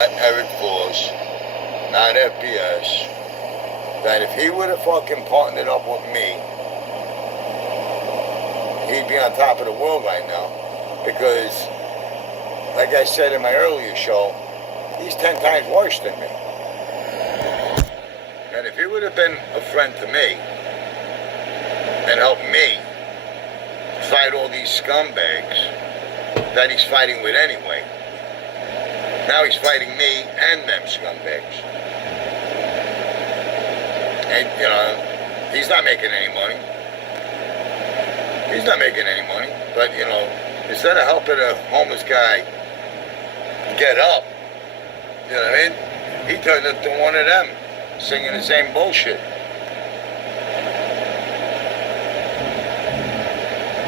Eric Foss, not FBS, that if he would have fucking partnered up with me, he'd be on top of the world right now. Because, like I said in my earlier show, he's 10 times worse than me. And if he would have been a friend to me and helped me fight all these scumbags that he's fighting with anyway, now he's fighting me and them scumbags. And, he's not making any money. He's not making any money. But, instead of helping a homeless guy get up, you know what I mean? He turned into one of them, singing the same bullshit.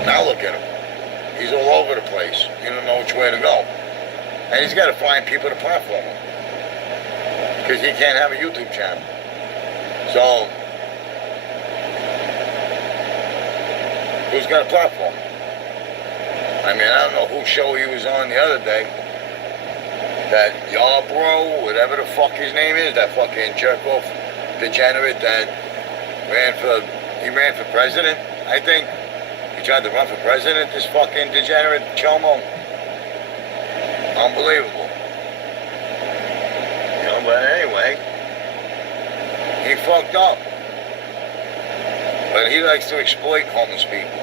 Now look at him. He's all over the place. He don't know which way to go. And he's got to find people to platform him. Because he can't have a YouTube channel. So, who's got a platform? I mean, I don't know whose show he was on the other day. That Yarbrough, whatever the fuck his name is, that fucking jerk-off degenerate that ran for president, I think. He tried to run for president, this fucking degenerate chomo. Unbelievable. But anyway, he fucked up. But he likes to exploit homeless people.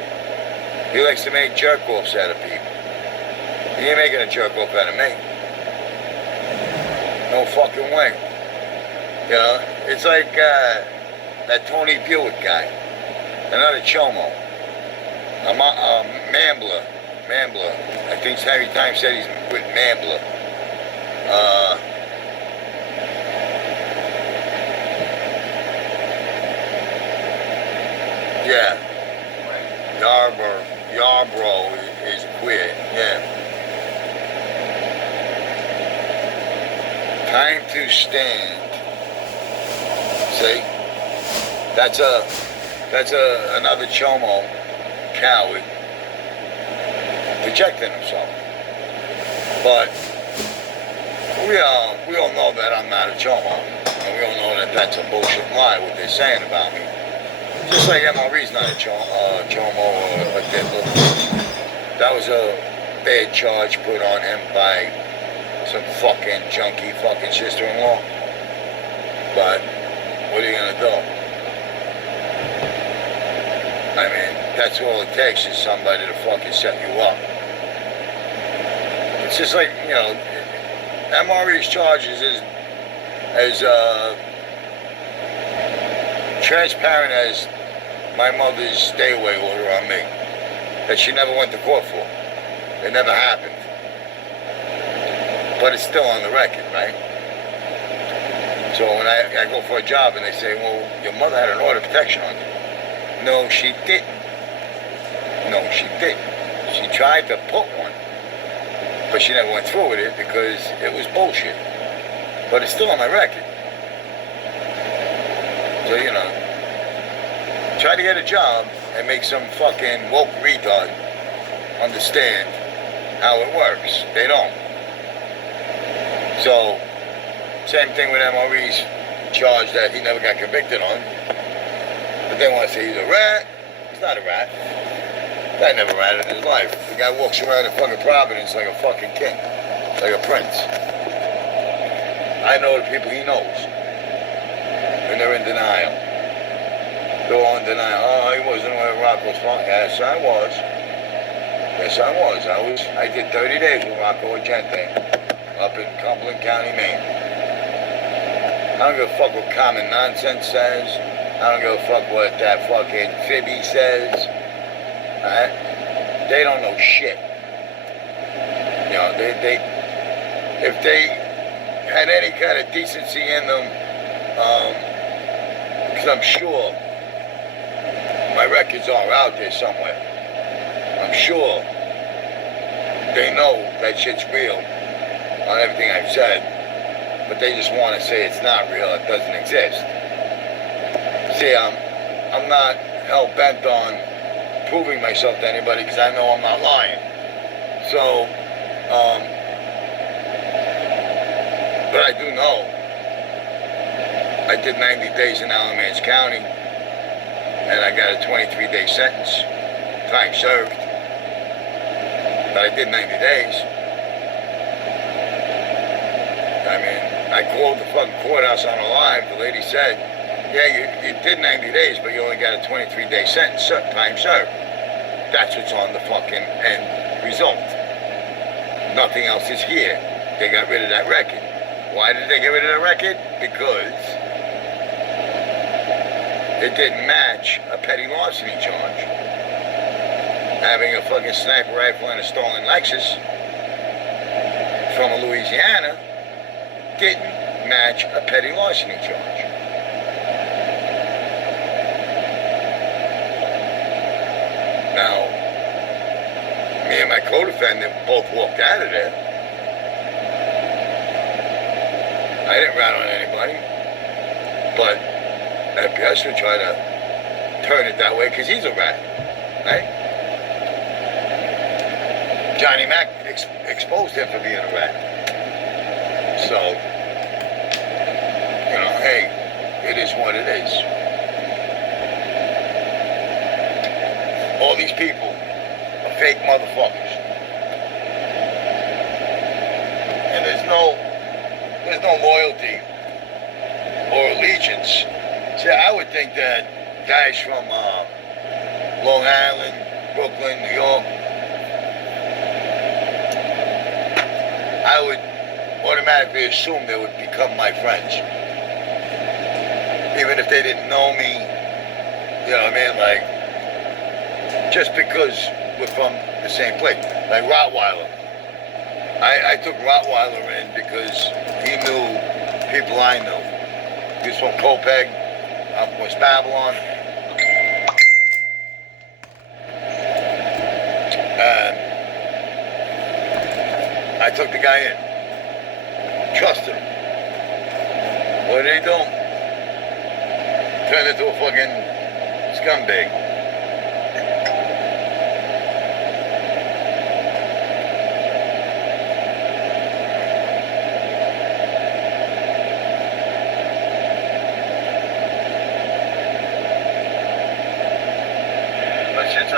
He likes to make jerk-offs out of people. He ain't making a jerk-off out of me. No fucking way. It's like that Tony Buick guy. Another chomo. Mambler. I think Harry Times said he's with Mambler. Yeah. Yarbrough is queer. Yeah. Time to stand. See? That's another chomo coward projecting himself. But we all know that I'm not a chomo. And we all know that that's a bullshit lie, what they're saying about me. Just like MRE's not a chomo or a diddler. That was a bad charge put on him by some fucking junkie fucking sister-in-law. But what are you gonna do? I mean, that's all it takes is somebody to fucking set you up. It's just like, MRE's charges is as transparent as my mother's stay away order on me that she never went to court for. It never happened. But it's still on the record, right? So when I go for a job and they say, well, your mother had an order of protection on you. No, she didn't. She tried to put one, but she never went through with it because it was bullshit. But it's still on my record. So, try to get a job and make some fucking woke retard understand how it works. They don't. So, same thing with MRE's charge that he never got convicted on. But they want to say he's a rat. He's not a rat. Guy never ratted in his life. The guy walks around in fucking Providence like a fucking king. Like a prince. I know the people he knows. And they're in denial. They're all in denial. Oh, he wasn't where Rocco's from. Yes, I was. I did 30 days with Rocco Agente up in Cumberland County, Maine. I don't give a fuck what Common Nonsense says. I don't give a fuck what that fucking Fibby says. Alright? They don't know shit. If they had any kind of decency in them, because I'm sure my records are out there somewhere. I'm sure they know that shit's real on everything I've said, but they just want to say it's not real, it doesn't exist. See, I'm not hell-bent on proving myself to anybody because I know I'm not lying. So, But I do know I did 90 days in Alamance County, and I got a 23-day sentence, time served. But I did 90 days. I mean, I called the fucking courthouse on a live. The lady said, yeah, you did 90 days, but you only got a 23-day sentence, time served. That's what's on the fucking end result. Nothing else is here. They got rid of that record. Why did they get rid of the record? Because it didn't match a petty larceny charge. Having a fucking sniper rifle and a stolen Lexus from Louisiana didn't match a petty larceny charge. Now, me and my co-defendant both walked out of there. I didn't rat on anybody, but FPS would try to turn it that way because he's a rat, right? Johnny Mac exposed him for being a rat. So, you know, hey, it is what it is. All these people are fake motherfuckers. And there's no loyalty or allegiance. See, I would think that guys from Long Island, Brooklyn, New York, I would automatically assume they would become my friends. Even if they didn't know me, you know what I mean? Like, just because we're from the same place. Like Rottweiler. I took Rottweiler in because he knew people I knew. He was from Copeg, I'm from West Babylon. And I took the guy in. Trusted him. What did he do? Turned into a fucking scumbag. But since I